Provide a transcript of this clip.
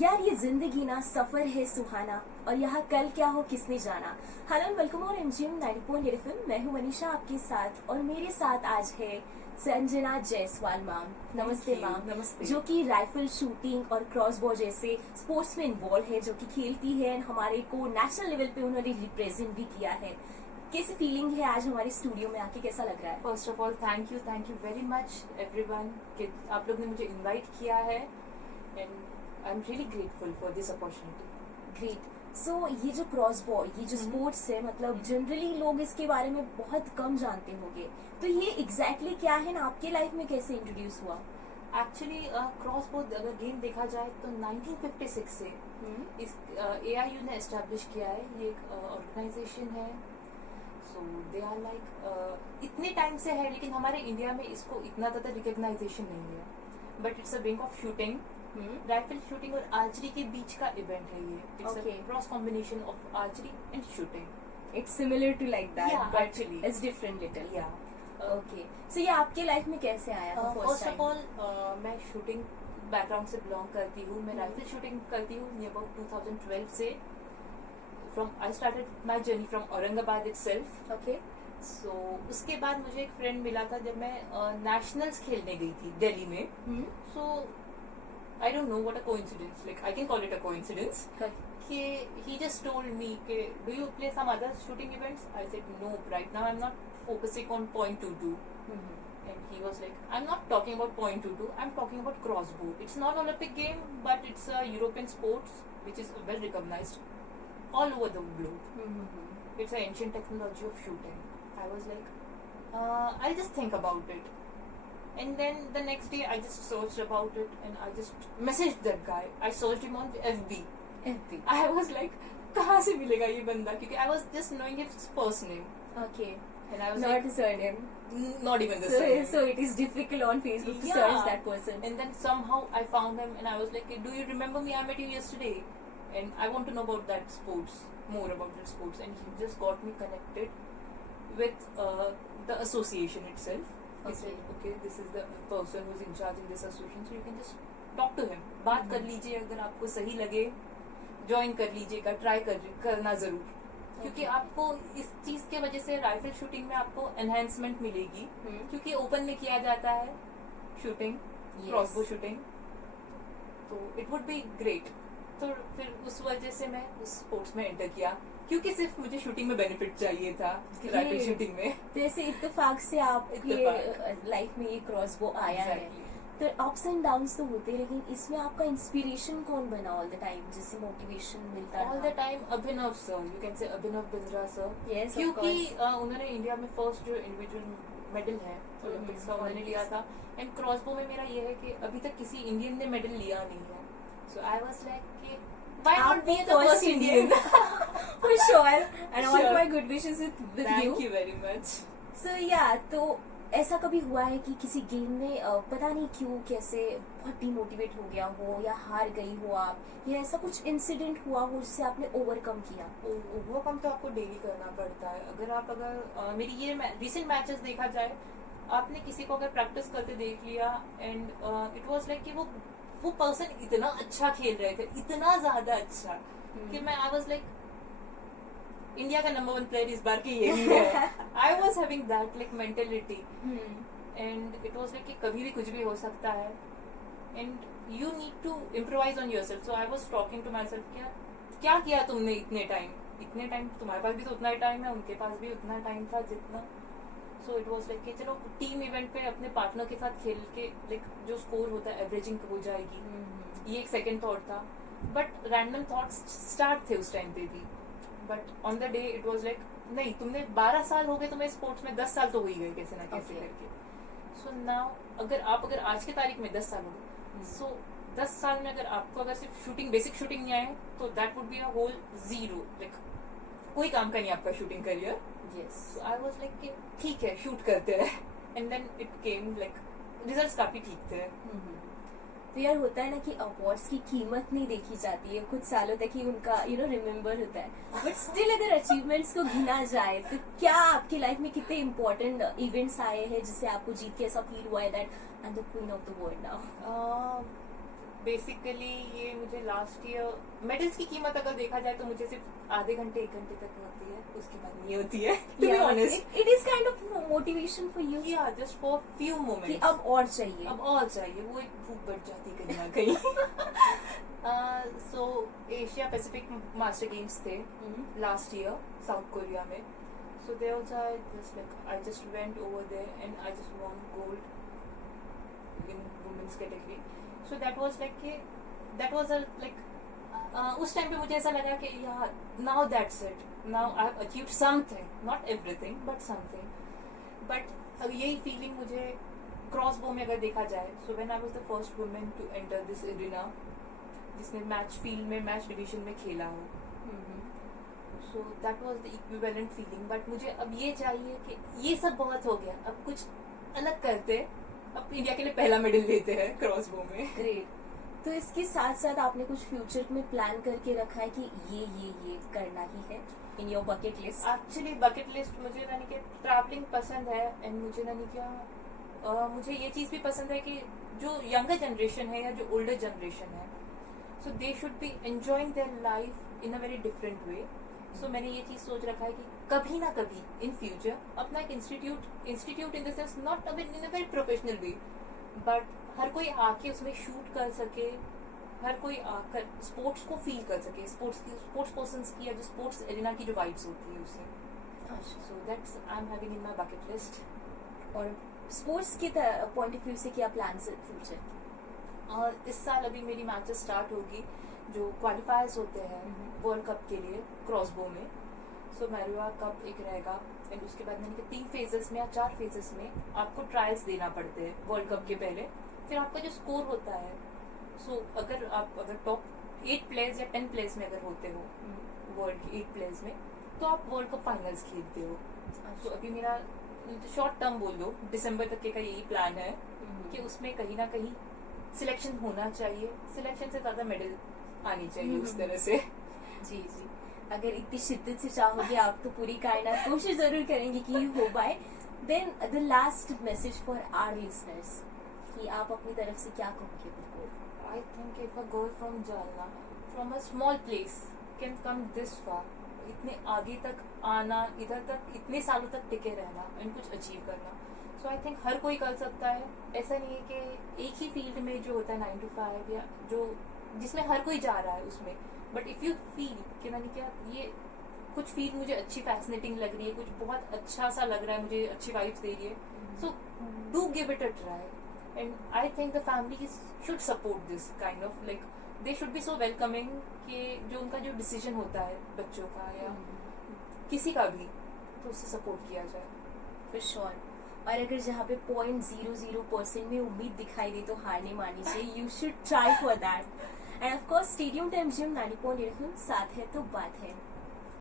यार ये जिंदगी ना सफर है सुहाना और यहाँ कल क्या हो किसने जाना। हेलो वेलकम और एमजीएम 90.8 FM। मैं हूँ मनीषा आपके साथ और मेरे साथ आज है संजना जायसवाल मैम। नमस्ते मैम। नमस्ते। जो कि राइफल शूटिंग और क्रॉसबो जैसे स्पोर्ट्स में इन्वॉल्व है, जो कि खेलती है और हमारे को नेशनल लेवल पे उन्होंने रिप्रेजेंट भी किया है। कैसी फीलिंग है आज हमारे स्टूडियो में आके, कैसा लग रहा है? First of all thank you very much everyone कि आप लोग ने मुझे इनवाइट किया है and I am really grateful for this opportunity. Great. So ये जो क्रॉसबो, ये जो स्पोर्ट्स है, मतलब जनरली लोग इसके बारे में बहुत कम जानते होंगे, तो ये एग्जैक्टली क्या है ना, आपके लाइफ में कैसे इंट्रोड्यूस हुआ? एक्चुअली क्रॉसबो अगर गेम देखा जाए तो 1956 से इस AIU ने एस्टेब्लिश किया है। ये एक ऑर्गेनाइजेशन है। सो दे आर लाइक इतने टाइम से है, लेकिन हमारे इंडिया में इसको इतना ज़्यादा रिकॉग्नाइजेशन नहीं है। But it's a wing of shooting, rifle shooting और आर्चरी के बीच का इवेंट है ये। It's a cross combination of archery and shooting. It's similar to like that, Yeah, but actually. It's different little. या ओके, सो ये आपके life में कैसे आया था फर्स्ट ऑफ ऑल मैं शूटिंग बैकग्राउंड से बिलोंग करती हूँ। मैं राइफल शूटिंग करती हूँ नियर अबाउट 2012 से। I started my journey from Aurangabad itself. Okay. So उसके बाद मुझे एक फ्रेंड मिला था जब मैं नेशनल्स खेलने गई थी दिल्ली में। So I don't know what a coincidence, like I can call it a coincidence, कि he just told me कि do you play some other shooting events? I said no, right now I'm not focusing on .22. And he was like, I'm not talking about .22, I'm talking about crossbow. It's not Olympic game, but it's a European sports which is well recognized all over the globe. It's an ancient technology of shooting. I was like, I'll just think about it. And then the next day I just searched about it and I just messaged that guy. I searched him on FB. I was like, कहाँ से मिलेगा ये बंदा? क्योंकि I was just knowing his first name. Okay. And I was Not like, the surname. not even the same. So it is difficult on Facebook to Yeah. search that person. And then somehow I found him and I was like, do you remember me? I met you yesterday. And I want to know about that sports, more about that sports. And he just got me connected with the association itself. He Okay. said, okay, this is the person who's in charge in this association, so you can just talk to him. बात कर लीजिए, अगर आपको सही लगे join कर लीजिएगा, try करना जरूर, क्योंकि आपको इस चीज के वजह से राइफल शूटिंग में आपको एनहेंसमेंट मिलेगी, क्योंकि ओपन में किया जाता है शूटिंग, क्रॉसबो शूटिंग, तो इट वुड बी ग्रेट। तो फिर उस वजह से मैं उस स्पोर्ट्स में एंटर किया, क्योंकि सिर्फ मुझे शूटिंग में बेनिफिट चाहिए था राइफल शूटिंग में। तो ऐसे इत्तेफाक से आपके लाइफ में ये क्रॉसबो आया है। तो अप्स एंड डाउन्स तो होते हैं, लेकिन इसमें आपका इंस्पिरेशन कौन बना ऑल द टाइम, जिससे मोटिवेशन मिलता all the time? Abhinav sir, you can say Abhinav Bindra sir. Yes, of क्योंकि course. उन्होंने इंडिया में फर्स्ट जो इंडिविजुअल मेडल है ओलंपिक्स का उन्होंने लिया था। एंड क्रॉसबो में मेरा ये है कि अभी तक किसी इंडियन ने मेडल लिया नहीं है। सो आई वाज लाइक कि why not be the first Indian? For sure. And all Sure. my good wishes with you. Thank you very much. So yeah, तो ऐसा कभी हुआ है कि किसी गेम में पता नहीं क्यों कैसे बहुत डिमोटिवेट हो गया हो या हार गई हो आप, या ऐसा कुछ इंसिडेंट हुआ हो जिससे आपने ओवरकम किया? ओवरकम तो आपको डेली करना पड़ता है। अगर मेरी ये रिसेंट मैचेस देखा जाए, आपने किसी को अगर प्रैक्टिस करते देख लिया एंड इट वाज लाइक कि वो पर्सन इतना अच्छा खेल रहे थे, इतना ज्यादा अच्छा कि मैं आई वाज लाइक इंडिया का नंबर 1 प्लेयर इस बार की यही है। I was having that like mentality and it was like कि कभी भी कुछ भी हो सकता है and you need to improvise on your self. So I was talking to my self, क्या किया तुमने इतने टाइम तुम्हारे पास भी तो उतना ही टाइम है, उनके पास भी उतना टाइम था जितना। सो इट वॉज लाइक कि चलो टीम इवेंट पे अपने पार्टनर के साथ खेल के लाइक जो स्कोर होता है एवरेजिंग हो जाएगी, ये एक सेकेंड थॉट था। बट रैंडम थॉट्स स्टार्ट थे उस टाइम पे भी। But on the day it was like नहीं, तुमने 12 साल हो गए तुम्हें स्पोर्ट्स में, 10 साल तो हो ही गए कैसे ना कैसे करके। सो नाउ अगर आज की तारीख में 10 साल हो गए, सो 10 साल में अगर सिर्फ शूटिंग, बेसिक शूटिंग नहीं आए तो that would be a whole zero, like कोई काम का नहीं आपका shooting career. Yes. So I was like कि ठीक है शूट करते हैं and then it came like results काफी ठीक थे। तो यार होता है ना कि अवार्ड्स की कीमत नहीं देखी जाती है, कुछ सालों तक ही उनका रिमेम्बर होता है, बट स्टिल अगर अचीवमेंट्स को गिना जाए तो क्या आपकी लाइफ में कितने इम्पोर्टेंट इवेंट्स आए हैं जिससे आपको जीत के ऐसा फील हुआ है that I am the queen of the world now? Basically ये मुझे लास्ट ईयर मेडल्स की कीमत अगर देखा जाए तो मुझे सिर्फ आधे घंटे 1 घंटे तक होती है, उसके बाद नहीं होती है, to be honest. It is kind of motivation for you. Yeah, just for few कि moments. अब और चाहिए. अब और चाहिए, वो एक भूख बढ़ जाती कहीं ना कहीं. सो एशिया पैसिफिक मास्टर गेम्स थे लास्ट ईयर साउथ कोरिया में. So there also I just went over there and I just won gold in women's category. So that was उस टाइम पे मुझे ऐसा लगा कि यार now that's it, now I've achieved something, not everything but something. But अब यही feeling मुझे क्रॉस बो में अगर देखा जाए, so when I was the first woman to enter this arena, जिसने मैच फील्ड में मैच डिवीजन में खेला हो, so that was the equivalent feeling. But मुझे अब ये चाहिए कि ये सब बहुत हो गया, अब कुछ अलग करते, अब इंडिया के लिए पहला मेडल लेते हैं क्रॉस बो में. ग्रेट. तो इसके साथ साथ आपने कुछ फ्यूचर में प्लान करके रखा है कि ये करना ही है in your bucket list? Actually bucket list मुझे ना कि ट्रैवलिंग पसंद है, एंड मुझे ना क्या मुझे ये चीज़ भी पसंद है कि जो यंगर जनरेशन है या जो ओल्डर जनरेशन है, so they should be enjoying their life in a very different way. So मैंने ये चीज़ सोच रखा है कि कभी ना कभी इन फ्यूचर अपना एक institute in the sense not in a very professional way, but हर कोई आके उसमें शूट कर सके, हर कोई आकर स्पोर्ट्स को फील कर सके, स्पोर्ट्स पर्सन्स की या जो स्पोर्ट्स एरिना की जो वाइब्स होती है उससे. So that's I am having in my bucket list. और स्पोर्ट्स के पॉइंट ऑफ व्यू से क्या प्लान्स है फ्यूचर? और इस साल अभी मेरी मैचेस स्टार्ट होगी, जो क्वालिफायर्स होते हैं वर्ल्ड कप के लिए क्रॉस बो में. सो मैरुआ कप एक रहेगा, एंड उसके बाद मैंने 3 फेजेस में या 4 फेजेस में आपको ट्रायल्स देना पड़ते हैं वर्ल्ड कप के पहले. फिर आपका जो स्कोर होता है, सो अगर टॉप 8 प्लेयर्स या 10 प्लेयर्स में अगर होते हो वर्ल्ड के 8 प्लेयर्स में, तो आप वर्ल्ड कप फाइनल्स खेलते हो. तो अभी मेरा शॉर्ट टर्म बोल दो, दिसंबर तक का यही प्लान है कि उसमें कहीं ना कहीं सिलेक्शन होना चाहिए, सिलेक्शन से ज्यादा मेडल आनी चाहिए उस तरह से. जी. अगर इतनी शिद्दत से चाहोगे आप तो पूरी कायनात कोशिश जरूर करेंगे कि ये हो पाए. Then the last message for our listeners, कि आप अपनी तरफ से क्या कहोगे उनको? I think if a girl from Jalna, from a small place, can come this far, इतने आगे तक आना, इधर तक इतने सालों तक टिके रहना एंड कुछ अचीव करना, सो आई थिंक हर कोई कर सकता है. ऐसा नहीं है कि एक ही फील्ड में जो होता है 9 to 5 या जो जिसमें हर कोई जा रहा है उसमें, बट इफ यू फील कि मैंने क्या ये कुछ फील मुझे अच्छी फैसिनेटिंग लग रही है, कुछ बहुत अच्छा सा लग रहा है, मुझे अच्छी वाइब्स दे रही है, so do give it a try. And I think the families should support this kind of they should be so welcoming कि जो उनका जो डिसीजन होता है बच्चों का या किसी का भी, तो उससे सपोर्ट किया जाए. For sure. और अगर जहाँ पे 0.00% में उम्मीद दिखाई दे तो हार नहीं माननी चाहिए. You should try for that. And of course, stay tuned to MGM 90.8 FM. साथ है तो बात है.